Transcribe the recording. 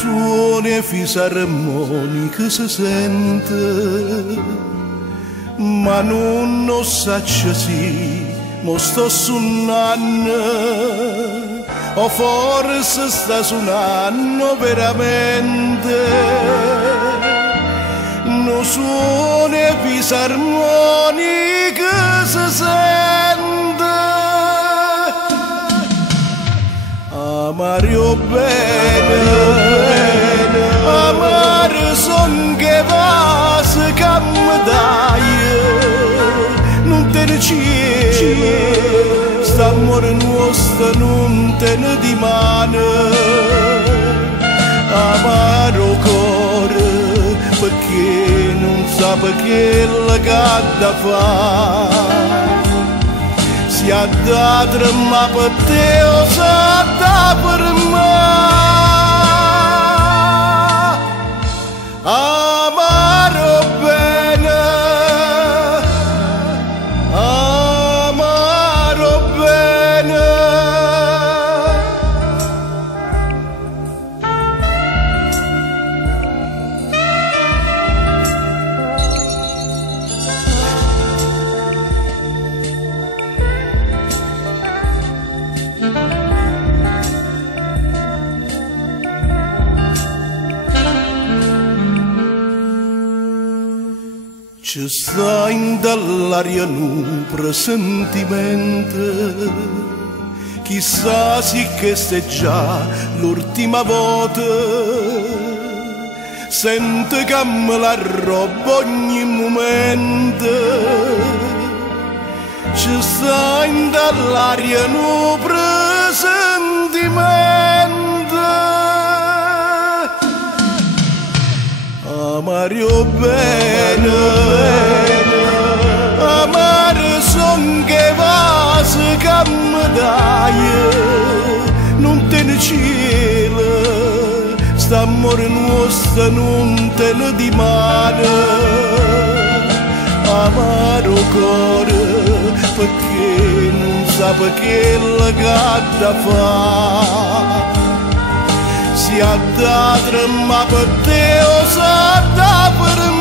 suono e fisarmonica si sente, ma non lo saccio sì, mo sto suonando, o forse sta suonando veramente. Non suono e fisarmonica si sente, amare bene, amare son che va se mi dai, non te ne cielo, sta amore nostro non te ne dimane, amaro cuore perché non sa perché la gatta fa. Si ha dato ma per te o sa da per me. Amaro bene, amaro bene. Ci sta in dall'aria un presentimento, chissà sì che se già l'ultima volta, sente che me la roba ogni momento. Ci sta in dall'aria un presentimento, amare bene, amare son che va se che mi dai, non te ne cielo, sta amore nostro non te ne dimane, amaro cuore perché non sa perché la gatta fa. Si ha dato ma per te o sa da per me.